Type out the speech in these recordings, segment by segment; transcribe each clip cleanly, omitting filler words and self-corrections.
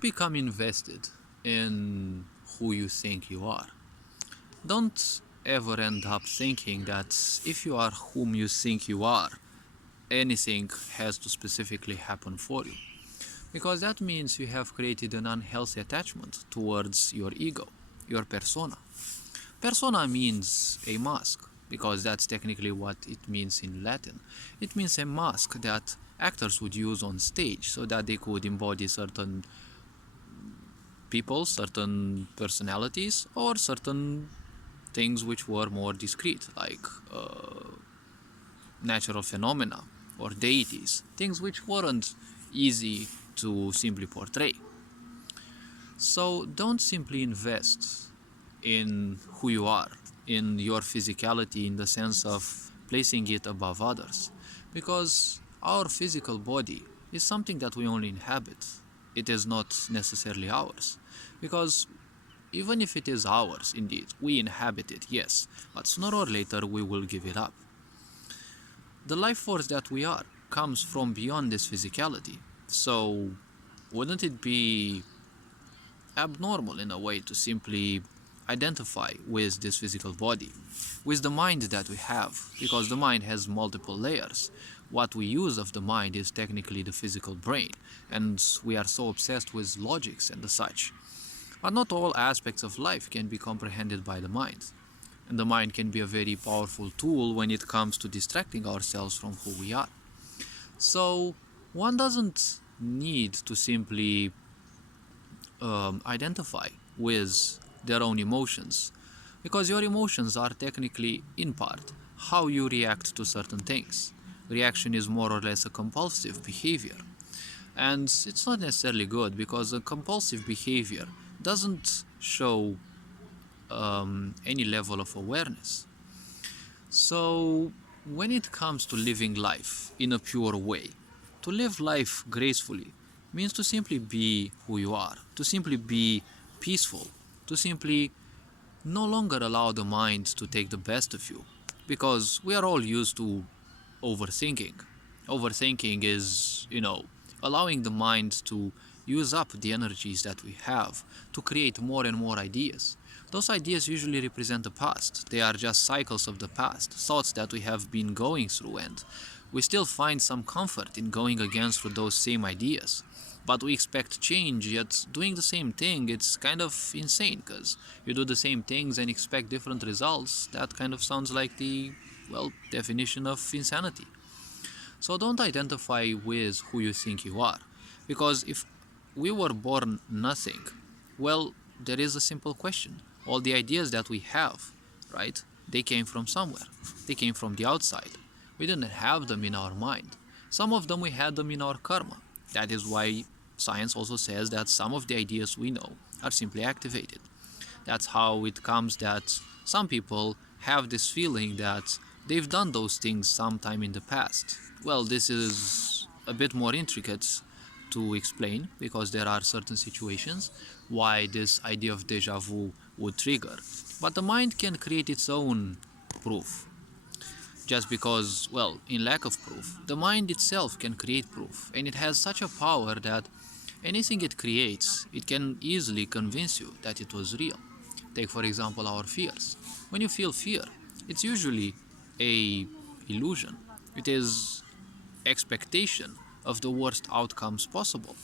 Don't become invested in who you think you are. Don't ever end up thinking that if you are whom you think you are, anything has to specifically happen for you. Because that means you have created an unhealthy attachment towards your ego, your persona. Persona means a mask, because that's technically what it means in Latin. It means a mask that actors would use on stage so that they could embody certain people, certain personalities, or certain things which were more discrete, like natural phenomena or deities, things which weren't easy to simply portray. So don't simply invest in who you are, in your physicality, in the sense of placing it above others, because our physical body is something that we only inhabit. It is not necessarily ours, because even if it is ours, indeed, we inhabit it, yes, but sooner or later we will give it up. The life force that we are comes from beyond this physicality, so wouldn't it be abnormal in a way to simply identify with this physical body, with the mind that we have, because the mind has multiple layers. What we use of the mind is technically the physical brain, and we are so obsessed with logics and the such. But not all aspects of life can be comprehended by the mind, and the mind can be a very powerful tool when it comes to distracting ourselves from who we are. So one doesn't need to simply identify with their own emotions, because your emotions are technically, in part, how you react to certain things. Reaction is more or less a compulsive behavior, and it's not necessarily good, because a compulsive behavior doesn't show any level of awareness. So when it comes to living life in a pure way, to live life gracefully means to simply be who you are, to simply be peaceful, to simply no longer allow the mind to take the best of you, because we are all used to overthinking. Overthinking is, allowing the mind to use up the energies that we have to create more and more ideas. Those ideas usually represent the past. They are just cycles of the past, thoughts that we have been going through, and we still find some comfort in going again through those same ideas. But we expect change, yet doing the same thing, it's kind of insane, because you do the same things and expect different results. That kind of sounds like the, definition of insanity. So don't identify with who you think you are, because if we were born nothing, well, there is a simple question. All the ideas that we have, right, they came from somewhere. They came from the outside. We didn't have them in our mind. Some of them we had them in our karma. That is why science also says that some of the ideas we know are simply activated. That's how it comes that some people have this feeling that they've done those things sometime in the past. Well, this is a bit more intricate to explain, because there are certain situations why this idea of deja vu would trigger. But the mind can create its own proof. Just because, in lack of proof, the mind itself can create proof, and it has such a power that anything it creates, it can easily convince you that it was real. Take for example our fears. When you feel fear, it's usually a illusion. It is expectation of the worst outcomes possible.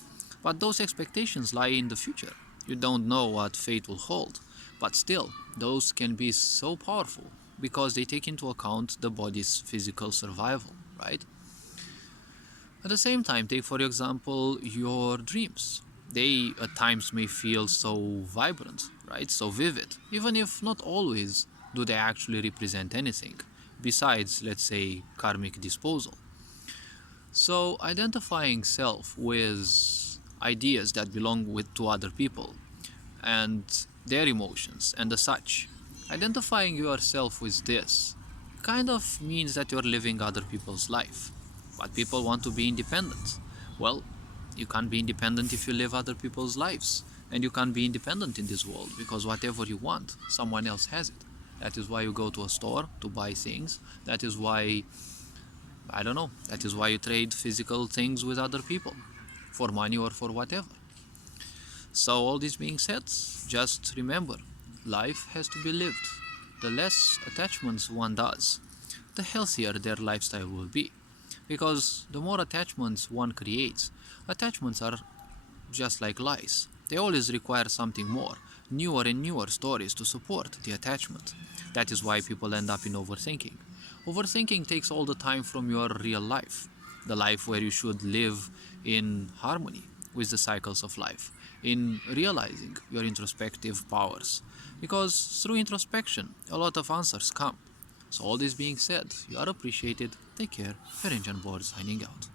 But those expectations lie in the future. You don't know what fate will hold. But still, those can be so powerful because they take into account the body's physical survival, right? At the same time, take for example your dreams. They at times may feel so vibrant, right? So vivid, even if not always do they actually represent anything besides, let's say, karmic disposal. So identifying self with ideas that belong to other people and their emotions and the such, identifying yourself with this kind of means that you're living other people's life. But people want to be independent. Well, you can't be independent if you live other people's lives. And you can't be independent in this world, because whatever you want, someone else has it. That is why you go to a store to buy things. That is why, I don't know, that is why you trade physical things with other people, for money or for whatever. So, all this being said, just remember life has to be lived. The less attachments one does, the healthier their lifestyle will be. Because the more attachments one creates, attachments are just like lies. They always require something more, newer and newer stories to support the attachment. That is why people end up in overthinking. Overthinking takes all the time from your real life, the life where you should live in harmony with the cycles of life, in realizing your introspective powers. Because through introspection, a lot of answers come. So, all this being said, you are appreciated. Take care. Your engine board signing out.